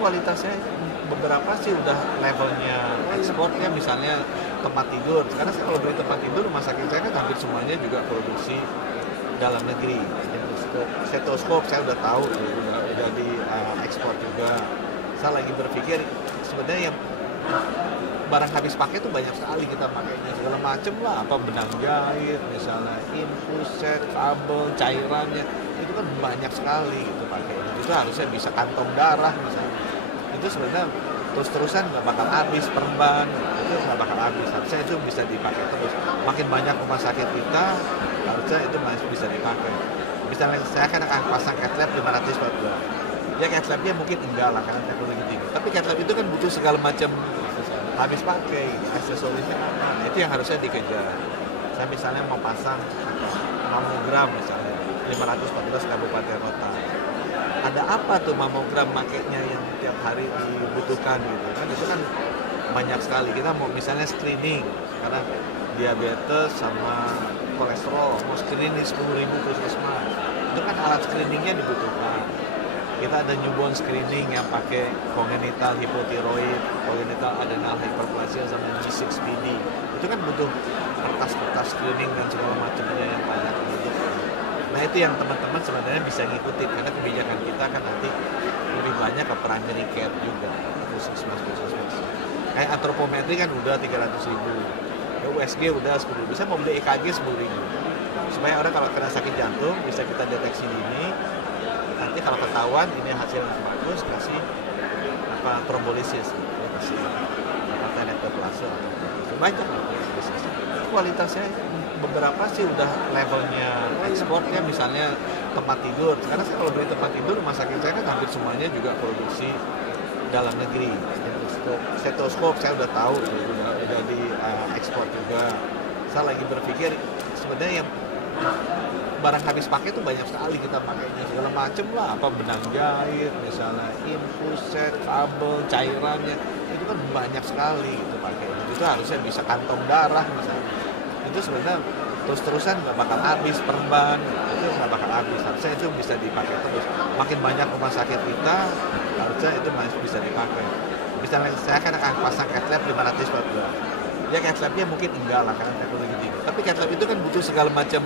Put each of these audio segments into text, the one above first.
kualitasnya beberapa sih udah levelnya ekspor ya, misalnya tempat tidur. Karena saya kalau beli tempat tidur, rumah sakit saya kan hampir semuanya juga produksi dalam negeri. Stetoskop saya udah tahu, udah di ekspor juga. Saya lagi berpikir sebenarnya yang barang habis pakai itu banyak sekali kita pakainya, segala macem lah, apa benang jahit, misalnya infus set, kabel, cairannya, itu kan banyak sekali gitu pakainya. Itu harusnya bisa kantong darah misalnya. Itu sebenarnya terus-terusan nggak bakal habis perban, itu nggak bakal habis. Harusnya itu bisa dipakai terus. Makin banyak rumah sakit kita, harusnya itu masih bisa dipakai. Misalnya saya kan akan pasang cat lab 500 watt. Ya cat labnya mungkin enggak lah karena teknologi tinggi. Tapi cat lab itu kan butuh segala macam habis pakai, aksesorisnya apa. Nah, itu yang harusnya dikejar. Saya misalnya mau pasang mamogram misalnya 514 kabupaten kota. Ada apa tuh mamogram makainya yang tiap hari dibutuhkan gitu kan? Itu kan banyak sekali. Kita mau misalnya screening karena diabetes sama kolesterol, mau screening 10.000 puskesmas. Itu kan alat screeningnya dibutuhkan. Kita ada newborn screening yang pakai congenital hypothyroid, congenital adrenal hyperplasia sama G6PD. Itu kan butuh kertas-kertas screening dan segala macamnya yang banyak gitu. Nah itu yang teman-teman sebenarnya bisa ngikutin karena kebijakan kita kan nanti lebih banyak ke primary care juga, puskesmas. Kayak antropometri kan udah 300.000, ya USG udah 10.000. Bisa mau beli EKG 10.000 supaya orang kalau kena sakit jantung bisa kita deteksi dini. Nanti kalau ketahuan ini hasil yang bagus, kasih apa trombolisis, kasih tenetoplase atau banyak trombolisis. Kualitasnya beberapa sih udah levelnya ekspor ya, misalnya tempat tidur. Karena saya kalau beli tempat tidur, rumah sakit saya kan hampir semuanya juga produksi dalam negeri. Stetoskop saya udah tahu, udah di ekspor juga. Saya lagi berpikir sebenarnya yang barang habis pakai itu banyak sekali kita pakainya, segala macem lah, apa benang jahit, misalnya infus set, kabel, cairannya, itu kan banyak sekali gitu pakainya. Itu harusnya bisa kantong darah misalnya. Itu sebenarnya terus-terusan nggak bakal habis perban, itu nggak bakal habis. Harusnya itu bisa dipakai terus. Makin banyak rumah sakit kita, harusnya itu masih bisa dipakai. Misalnya saya kan akan pasang cat lab 500 watt. Ya cat labnya mungkin enggak lah karena teknologi tinggi. Tapi cat lab itu kan butuh segala macam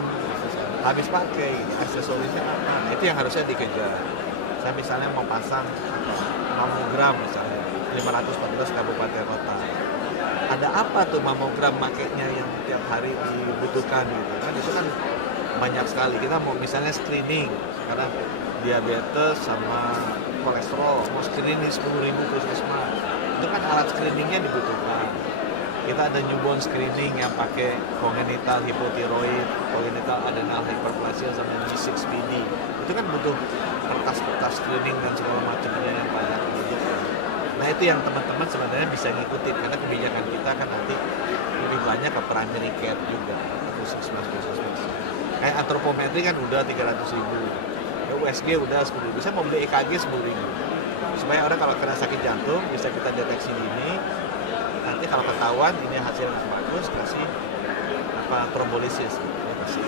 habis pakai, aksesorisnya apa. Nah, itu yang harusnya dikejar. Saya misalnya mau pasang mamogram misalnya 514 kabupaten kota. Ada apa tuh mamogram makainya yang tiap hari dibutuhkan gitu kan? Itu kan banyak sekali. Kita mau misalnya screening karena diabetes sama kolesterol, mau screening 10.000 puskesmas. Itu kan alat screeningnya dibutuhkan. Kita ada newborn screening yang pakai congenital hypothyroid, congenital adrenal hyperplasia sama G6PD. Itu kan butuh kertas-kertas screening dan segala macamnya yang banyak gitu. Nah itu yang teman-teman sebenarnya bisa ngikutin karena kebijakan kita kan nanti lebih banyak ke primary care juga, puskesmas. Kayak antropometri kan udah 300.000, ya USG udah 10.000. Bisa mau beli EKG 10.000 supaya orang kalau kena sakit jantung bisa kita deteksi dini. Nanti kalau ketahuan ini hasil yang bagus, kasih apa trombolisis, kasih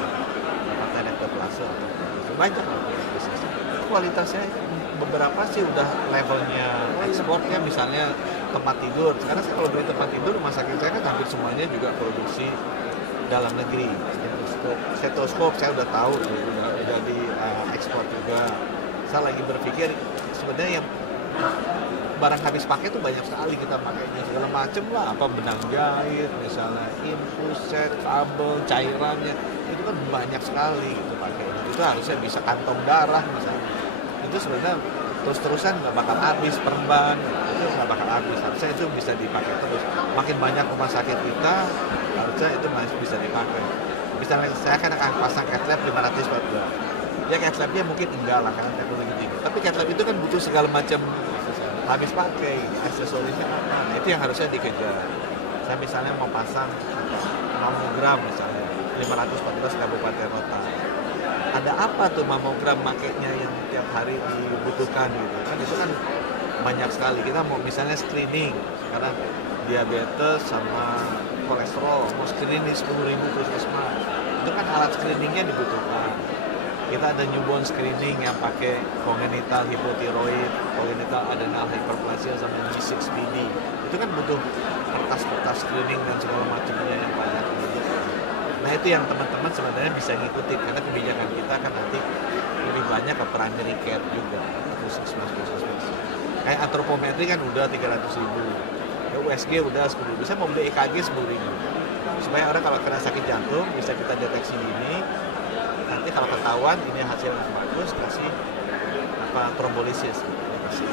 tenetoplase atau banyak trombolisis. Kualitasnya beberapa sih udah levelnya ekspor ya, misalnya tempat tidur. Karena saya kalau beli tempat tidur, rumah sakit saya kan hampir semuanya juga produksi dalam negeri. Stetoskop saya udah tahu, udah di ekspor juga. Saya lagi berpikir sebenarnya yang barang habis pakai itu banyak sekali kita pakainya, segala macem lah, apa benang jahit, misalnya infus set, kabel, cairannya, itu kan banyak sekali gitu pakainya. Itu harusnya bisa kantong darah misalnya. Itu sebenarnya terus-terusan nggak bakal habis perban, itu nggak bakal habis. Harusnya itu bisa dipakai terus. Makin banyak rumah sakit kita, harusnya itu masih bisa dipakai. Misalnya saya kan akan pasang cat lab 500 watt. Ya cat labnya mungkin enggak lah karena teknologi tinggi. Tapi cat lab itu kan butuh segala macam habis pakai, aksesorisnya apa. Nah itu yang harusnya dikejar. Saya misalnya mau pasang mamogram misalnya 514 kabupaten kota. Ada apa tuh mamogram makainya yang tiap hari dibutuhkan gitu kan? Itu kan banyak sekali. Kita mau misalnya screening karena diabetes sama kolesterol, mau screening 10.000 puskesmas. Itu kan alat screeningnya dibutuhkan. Kita ada newborn screening yang pakai congenital hypothyroid, congenital adrenal hyperplasia sama G6PD. Itu kan butuh kertas-kertas screening dan segala macamnya yang banyak gitu. Nah itu yang teman-teman sebenarnya bisa ngikutin karena kebijakan kita kan nanti lebih banyak ke primary care juga, puskesmas. Kayak antropometri kan udah 300.000, ya USG udah 10.000. Saya mau beli EKG 10.000 supaya orang kalau kena sakit jantung bisa kita deteksi dini. Nanti kalau ketahuan ini hasil yang bagus kasih trombolisis, kasih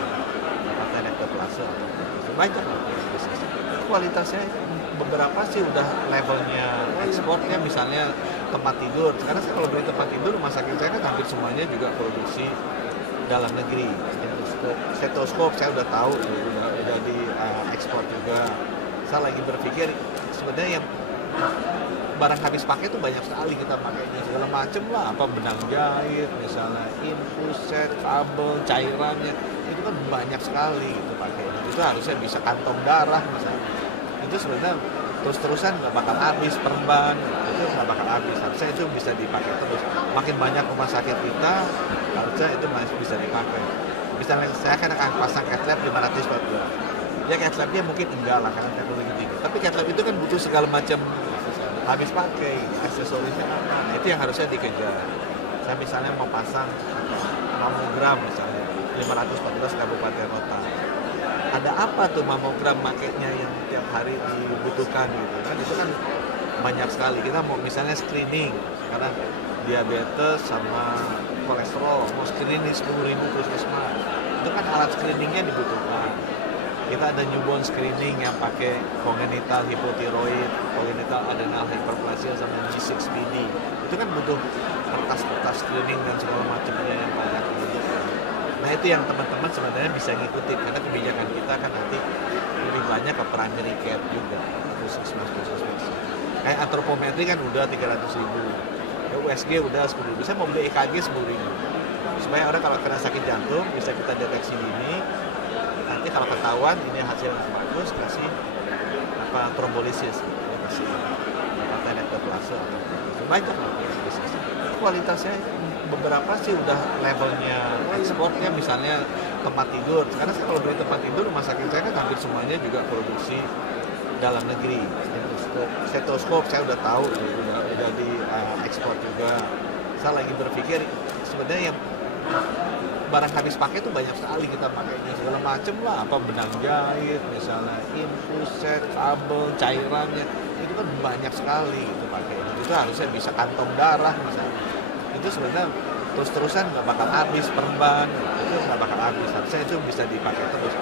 tenectoplase atau banyak bisnis. Kualitasnya beberapa sih udah levelnya ekspornya, misalnya tempat tidur. Sekarang saya kalau beli tempat tidur rumah sakit saya kan hampir semuanya juga produksi dalam negeri. Stetoskop saya udah tahu udah di ekspor juga. Saya lagi berpikir sebenarnya yang barang habis pakai itu banyak sekali kita pakainya segala macem lah, apa benang jahit misalnya, infus set, kabel, cairannya itu kan banyak sekali itu pakainya. Itu harusnya bisa kantong darah misalnya, itu sebenarnya terus-terusan nggak bakal habis, perban itu nggak bakal habis, harusnya itu bisa dipakai terus. Makin banyak rumah sakit kita harusnya itu masih bisa dipakai. Misalnya saya kan akan pasang cath lab 542, ya cath labnya mungkin enggak lah karena teknologi tinggi, tapi cath lab itu kan butuh segala macam habis pakai, aksesorisnya apa, nah itu yang harusnya dikejar. Saya misalnya mau pasang mamogram misalnya 514 kabupaten kota, ada apa tuh mamogram makainya yang tiap hari dibutuhkan gitu kan, itu kan banyak sekali. Kita mau misalnya screening karena diabetes sama kolesterol, mau screening 10.000 puskesmas, itu kan alat screeningnya dibutuhkan. Kita ada newborn screening yang pakai congenital hypothyroid, congenital adrenal hyperplasia sama G6PD. Itu kan butuh kertas-kertas screening dan segala macamnya yang banyak gitu. Nah itu yang teman-teman sebenarnya bisa ngikutin karena kebijakan kita kan nanti lebih banyak ke primary care juga, puskesmas. Kayak antropometri kan udah 300.000, ya USG udah 10.000. Saya mau beli EKG 10.000 supaya orang kalau kena sakit jantung bisa kita deteksi dini. Nanti kalau ketahuan ini hasil yang bagus kasih trombolisis, kasih tenectoplase atau banyak bisnis. Kualitasnya beberapa sih udah levelnya ekspornya, misalnya tempat tidur. Sekarang saya kalau beli tempat tidur rumah sakit saya kan hampir semuanya juga produksi dalam negeri. Stetoskop saya udah tahu udah di ekspor juga. Saya lagi berpikir sebenarnya yang barang habis pakai itu banyak sekali kita pakainya segala macem lah, apa benang jahit misalnya, infus set, kabel, cairannya itu kan banyak sekali itu pakainya. Itu harusnya bisa kantong darah misalnya, itu sebenarnya terus-terusan nggak bakal habis, perban itu nggak bakal habis, harusnya itu bisa dipakai terus.